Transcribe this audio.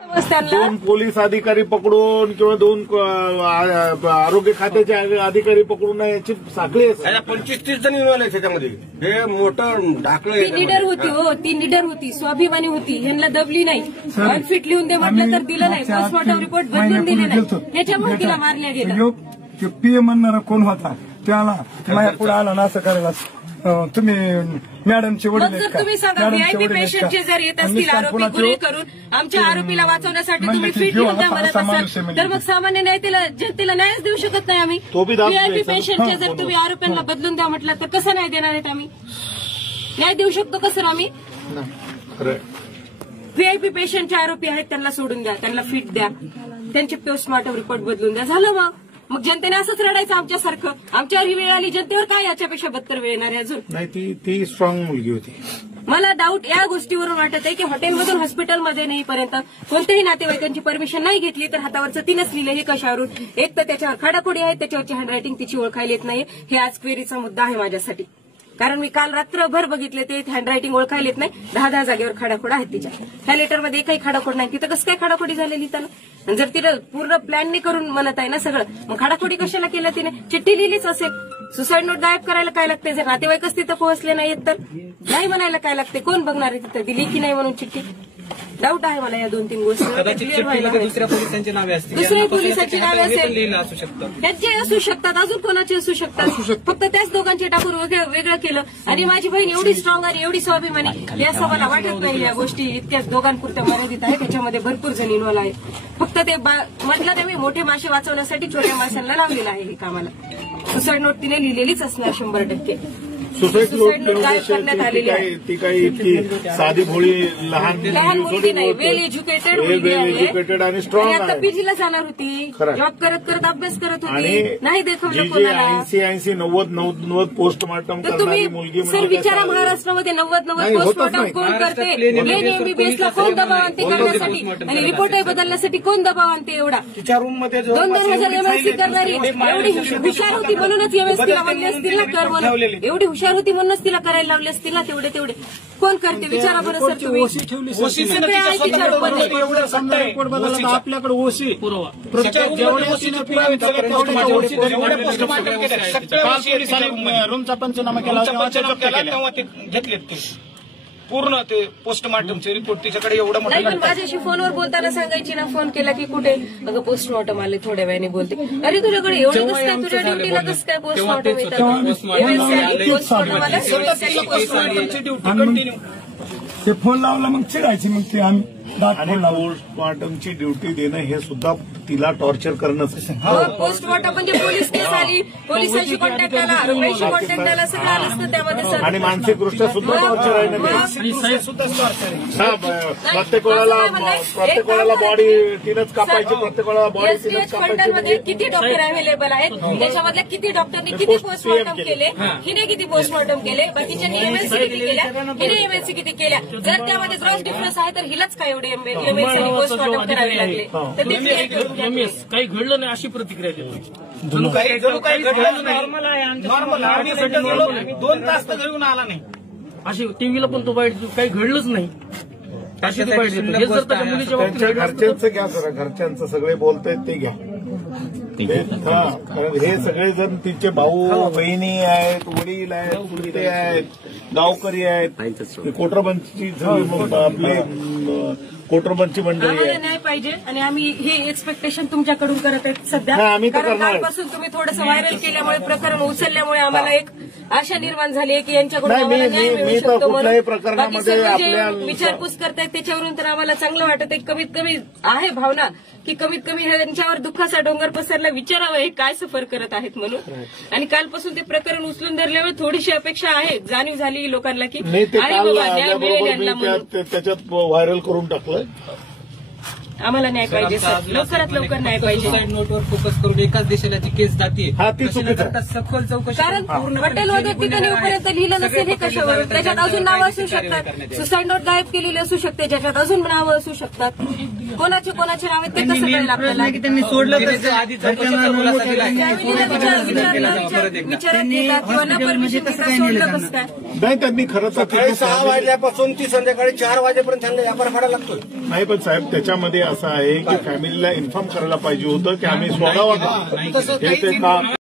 दोन पोलीस अधिकारी पकडून किंवा दोन आरोग्य खात्याचे अधिकारी पकडून याची साखळी आहे. 25-30 जण इन्व्हॉल्व आहे त्याच्यामध्ये. हे मोठं ढाकलं. ती निडर होती हो, ती निडर होती, स्वाभिमानी होती. ह्यांना दबली नाही. अनफिट लिहून दे म्हटलं तर दिलं नाही. पोस्टमॉर्टम रिपोर्ट बदलून दिले नाही. ह्याच्यामुळे तिला मारल्या गेलं. पीएम म्हणणारा कोण होता त्याला माझ्या पुढे आला ना असं करायला. तुम्ही मॅडमचे वडील जर तुम्ही सांगा व्हीआयपी पेशंटचे जर येत असतील आरोपी गुन्हे करून आमच्या आरोपीला वाचवण्यासाठी तुम्ही फिट लिहून द्या म्हणत असाल तर मग सामान्य जनतेला न्यायच देऊ शकत नाही आम्ही. व्हीआयपी पेशंटचे जर तुम्ही आरोपींना बदलून द्या म्हटलं तर कसं नाही देणार आहेत आम्ही? न्याय देऊ शकतो का सर आम्ही? व्हीआयपी पेशंटचे आरोपी आहेत त्यांना सोडून द्या, त्यांना फिट द्या, त्यांचे पोस्टमॉर्टम रिपोर्ट बदलून द्या, झालं मग जनतेने असंच रडायचं आमच्यासारखं. आमच्यावर ही वेळ आली, जनतेवर काय याच्यापेक्षा बदतर वेळ येणार आहे अजून? नाही, ती स्ट्रॉंग मुलगी होती. मला डाऊट या गोष्टीवरून वाटत आहे की हॉटेलमधून हॉस्पिटलमध्ये नेईपर्यंत कोणत्याही नातेवाईकांची परमिशन नाही घेतली तर हातावरचं तिनंच लिहिलं. हे कशावरून? एक तर त्याच्यावर खाडाखोडी आहे, त्याच्यावरची हँडरायटिंग तिची ओळखायला येत नाही. हे आज क्वेरीचा मुद्दा आहे माझ्यासाठी. कारण मी काल रात्रभर बघितले ते हँडरायटिंग ओळखायला येत नाही. 10 जागेवर खाडाखोड आहेत तिच्या. ह्या लेटरमध्ये एकही खाडाखोड नाही. तिथं कसं काय खाडाखोडी झालेली त्याला? जर तिनं पूर्ण प्लॅनने करून म्हणत आहे ना सगळं, मग खाडाखोडी कशाला केलं तिने? चिठ्ठी लिहिलीच असेल. सुसाईड नोट गायब करायला काय लागते? जर नातेवाईकच तिथं पोहोचले नाहीत तर नाही म्हणायला काय लागते? कोण बघणार आहे तिथं दिली की नाही म्हणून चिठ्ठी? डाऊट आहे मला या 2-3 गोष्टी. दुसऱ्या पोलिसांची नावे असतील, दुसऱ्या पोलिसांची नावे असेल, त्यांचे असू शकतात, अजून कोणाचे असू शकतात. फक्त त्याच दोघांचे टाकून वेगळं केलं. आणि माझी बहीण एवढी स्ट्रॉंग आणि एवढी स्वाभिमानी हे असं मला वाटत नाही. या गोष्टी इतक्याच दोघांपुरत्या मर्यादित आहे, त्याच्यामध्ये भरपूर जण इन्व्हॉल्व आहेत. फक्त ते म्हटलं तर मी मोठे मासे वाचवण्यासाठी छोट्या माशांना लावलेलं आहे हे कामाला. सुसाईड नोट तिने लिहिलेलीच असणार 100%. सुसाईड नोट करण्यात आलेली आहे. ती काही इतकी साधी भोळी लहान मुलगी नाही, वेल एज्युकेटेड आणि स्ट्रॉंग आहे. आता पीजीला जाणार होती, जॉब करत करत अभ्यास करत होती, नाही दाखवलं कोणाला. 80-90 पोस्टमॉर्टम करणारी मुलगी. सर विचारा महाराष्ट्रामध्ये 90 पोस्टमॉर्टम कोण करते? एमबीबीएसला कोण दबाव आणते करण्यासाठी आणि रिपोर्टही बदलण्यासाठी कोण दबाव आणते? एवढा 2,000 एमएससी करणारी एवढी हुशार होती म्हणूनच एमएससीला म्हणले असतील ना कर म्हणून. एवढी हुशार होती म्हणूनच तिला करायला लावले असतील ना तेवढे. कोण करते विचारा बरं सर तुम्ही. आपल्याकडे ओसी रूमचा पंचनामा केला घेतले पूर्ण ते पोस्टमॉर्टमचे रिपोर्ट तिच्याकडे एवढं मोठं. पण माझ्याशी फोनवर बोलताना सांगायची ना, फोन केला की कुठे अगं पोस्टमॉर्टम आले, थोड्या वेळाने बोलते. अरे तुझ्याकडे एवढं कसं काय, तुझ्या ड्युटीला कसं काय पोस्टमॉर्टम येतात? ते फोन लावला मग चिडायची. मग ते आम्ही पोस्टमॉर्टमची ड्युटी देणं हे सुद्धा तिला टॉर्चर करणंच. पोस्टमॉर्टम म्हणजे पोलीस केस आली, पोलिसांशी कॉन्टॅक्ट आला, रुग्णाशी कॉन्टॅक्ट आला, सगळं आलं असतं त्यामध्ये सर. आणि मानसिकदृष्ट्या सुद्धा टॉर्चर आहे ना. प्रत्येक वेळेला बॉडी तिनंच कापायची, प्रत्येक वेळेला बॉडी तिनंच कापायची. किती डॉक्टर अवेलेबल आहेत, त्याच्यामधल्या किती डॉक्टरनी किती पोस्टमॉर्टम केले, हिने किती पोस्टमॉर्टम केले, बाकीच्यांनी एमएससी किती केल्या, हिने एमएससी किती केल्या. जर त्यामध्ये ग्रॉस डिफरन्स आहे तर हिलाच काय एवढे एमएससी पोस्टमॉर्टम करावे लागले तर ते काही घडलं नाही अशी प्रतिक्रिया देतो. काही घडलं नाही, नॉर्मल आम्ही 2 तास तर घेऊन आला नाही. अशी टीव्हीला पण तो बाईट काही घडलंच नाही अशी ती बाईट देतो. हे जर त्याच्या मुलीच्या त्यांच्या घरच्यांचं घ्या जरा, घरच्यांचं सगळे बोलतायत ते घ्या. कारण हे सगळे जण तिचे भाऊ बहिणी आहेत, वडील आहेत, चुलते आहेत, गावकरी आहेत, कोटरबंदची आपले कोटरबंदची मंडळी आहे. न्याय पाहिजे आणि आम्ही हे एक्सपेक्टेशन तुमच्याकडून करत आहेत सध्या. कारण कालपासून तुम्ही थोडंसं व्हायरल केल्यामुळे, प्रकरण उचलल्यामुळे आम्हाला एक आशा निर्माण झाली आहे की यांच्याकडून आम्हाला न्याय मिळू शकतो म्हणून. विचारपूस करतायत त्याच्यावरून तर आम्हाला चांगलं वाटत आहे. कमीत कमी आहे भावना की कमीत कमी यांच्यावर दुःखाचा डोंगर पसरला, विचारावं हे काय सफर करत आहेत म्हणून. आणि कालपासून ते प्रकरण उचलून धरल्यामुळे थोडीशी अपेक्षा आहे, जाणीव झाली लोकांना की न्याय मिळेल यांना म्हणून. त्याच्यात व्हायरल करून टाकलं. आम्हाला न्याय पाहिजे सर, लवकरात लवकर न्याय पाहिजे. सुसाईड नोटवर फोकस करून एकाच देशाला केस जाते, सखोल चौकशी. कारण हॉटेलमध्ये तिथे नेऊपर्यंत लिहिलं नसेल हे कशावर? त्याच्यात अजून नावं असू शकतात, सुसाईड नोट गायब केलेली असू शकते, ज्याच्यात अजून नावं असू शकतात. कोणाचे नाव आहेत ते कसं कळेल आपल्याला? त्यांनी सोडलं विचारात किंवा न परमिशन सोडलं कसं काय? नाही, त्यांनी खरंच 6 वाजल्यापासून ती संध्याकाळी 4 वाजेपर्यंत त्यांना व्यापार फाडा लागतोय. नाही पण साहेब त्याच्यामध्ये असं आहे की फॅमिलीला इन्फॉर्म करायला पाहिजे होतं की आम्ही सोडावा का हे ते का